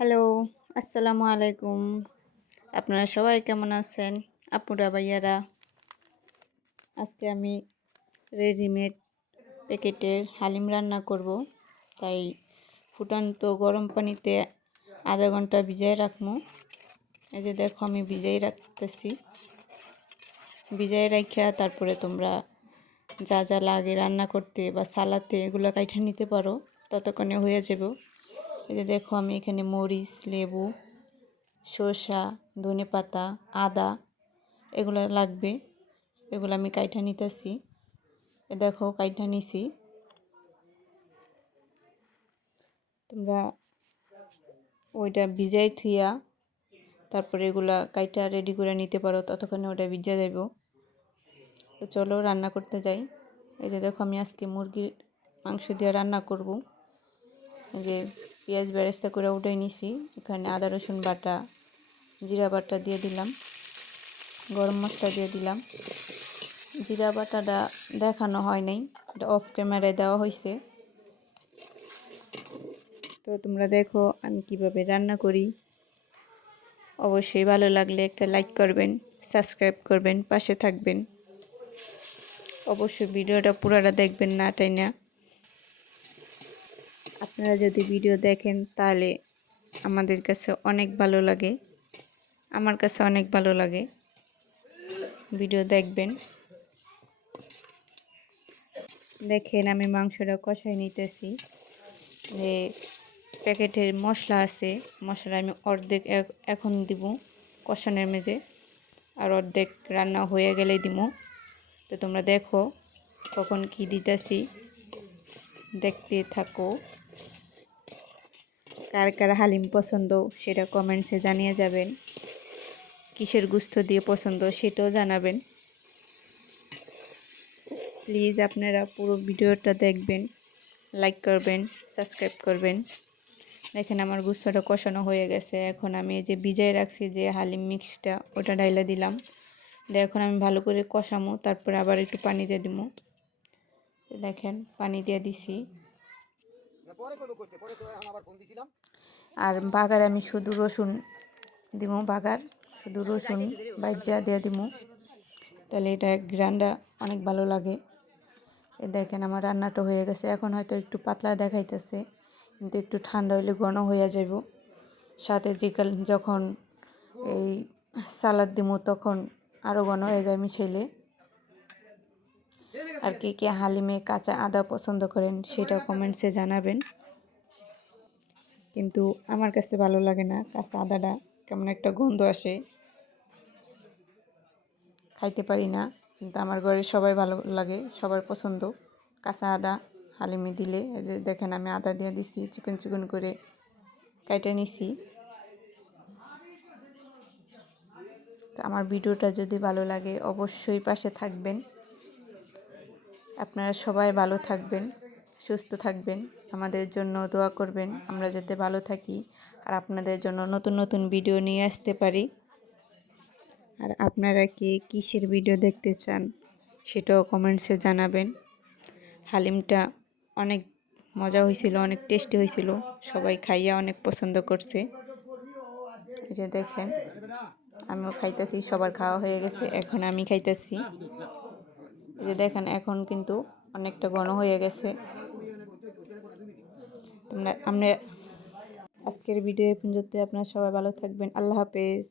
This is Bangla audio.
হ্যালো, আসসালামু আলাইকুম। আপনারা সবাই কেমন আছেন? আপুরা, ভাইয়ারা? আজকে আমি রেডিমেড প্যাকেটের হালিম রান্না করব। তাই ফুটান্ত গরম পানিতে আধা ঘণ্টা ভিজাই রাখব। এই যে দেখো, আমি ভিজাই রাখতেছি। ভিজাই রাখিয়া তারপরে তোমরা যা যা লাগে রান্না করতে বা সালাতে এগুলো কাইঠা নিতে পারো। ততক্ষণে হয়ে যাবে। এই যে দেখো আমি এখানে মরিচ, লেবু, শসা, ধনে পাতা, আদা, এগুলো লাগবে। এগুলো আমি কাইঠা নিতেছি। এ দেখো কাইঠা নিছি। তোমরা ওইটা ভিজাই থুইয়া তারপরে এগুলা কাইটা রেডি করে নিতে পারো, ততক্ষণে ওটা ভিজা দেব তো চলো রান্না করতে যাই। এই যে দেখো আমি আজকে মুরগির মাংস দিয়ে রান্না করব। যে পেঁয়াজ বেরেস্তা করে উঠে নিছি। এখানে আদা, রসুন বাটা, জিরা বাটা দিয়ে দিলাম। গরম মশলা দিয়ে দিলাম। জিরা বাটাটা দেখানো হয় নাই, এটা অফ ক্যামেরায় দেওয়া হয়েছে তো তোমরা দেখো আমি কীভাবে রান্না করি। অবশ্যই ভালো লাগলে একটা লাইক করবেন সাবস্ক্রাইব করবেন, পাশে থাকবেন। অবশ্যই ভিডিওটা পুরাটা দেখবেন না, তাই না? আপনারা যদি ভিডিও দেখেন, তাহলে আমাদের কাছে অনেক ভালো লাগে। আমার কাছে অনেক ভালো লাগে। ভিডিও দেখবেন। দেখেন, আমি মাংসটা কষাই নিতেছি। যে প্যাকেটের মশলা আছে। মশলা আমি অর্ধেক এখন দিব কষানোর মেঝে। আর অর্ধেক রান্না হয়ে গেলে দিব। তো তোমরা দেখো কখন কি দিতেছি। দেখতে থাকো। কার কার হালিম পছন্দ সেটা কমেন্টসে জানিয়ে যাবেন। কিসের গুস্ত দিয়ে পছন্দ সেটাও জানাবেন। প্লিজ আপনারা পুরো ভিডিওটা দেখবেন লাইক করবেন সাবস্ক্রাইব করবেন। দেখেন আমার গুস্তটা কষানো হয়ে গেছে। এখন আমি যে বিজায় রাখছি যে হালিম মিক্সটা ওটা ডাইলা দিলাম। এখন আমি ভালো করে কষামো, তারপরে আবার একটু পানি দিয়ে দিব দেখেন, পানি দিয়ে দিছি। আর বাগার আমি শুধু রসুন দিব বাগার। শুধু রসুন বাইজা দিয়ে দিব তাহলে এটা গ্রান্ডা অনেক ভালো লাগে। এ দেখেন আমার রান্নাটা হয়ে গেছে। এখন হয়তো একটু পাতলা দেখাইতেছে, কিন্তু একটু ঠান্ডা হইলে ঘন হইয়া যাব সাথে যেকাল যখন এই সালাদ দিব তখন আরও ঘন হয়ে যায় মিশাইলে। আর কে কে হালিমে কাঁচা আদা পছন্দ করেন সেটা কমেন্টসে জানাবেন। কিন্তু আমার কাছে ভালো লাগে না কাঁচা আদাটা, কেমন একটা গন্ধ আসে। খাইতে পারি না, কিন্তু আমার ঘরে সবাই ভালো লাগে, সবার পছন্দ। কাঁচা আদা হালিমে দিলে যে দেখেন আমি আদা দিয়ে দিছি, চিকন চিকন করে কেটে নিছি। আমার ভিডিওটা যদি ভালো লাগে, অবশ্যই পাশে থাকবেন। আপনারা সবাই ভালো থাকবেন, সুস্থ থাকবেন। আমাদের জন্য দোয়া করবেন, আমরা যাতে ভালো থাকি। আর আপনাদের জন্য নতুন নতুন ভিডিও নিয়ে আসতে পারি। আর আপনারা কে কিসের ভিডিও দেখতে চান, সেটাও কমেন্টসে জানাবেন। হালিমটা অনেক মজা হয়েছিল, অনেক টেস্টি হয়েছিল। সবাই খাইয়া অনেক পছন্দ করছে। যে দেখেন, আমিও খাইতেছি, সবার খাওয়া হয়ে গেছে, এখন আমি খাইতেছি। যে দেখেন, এখন কিন্তু অনেকটা ঘন হয়ে গেছে। তোমরা আমরা আজকের ভিডিও পর্যন্ত আপনারা সবাই ভালো থাকবেন। আল্লাহ হাফেজ।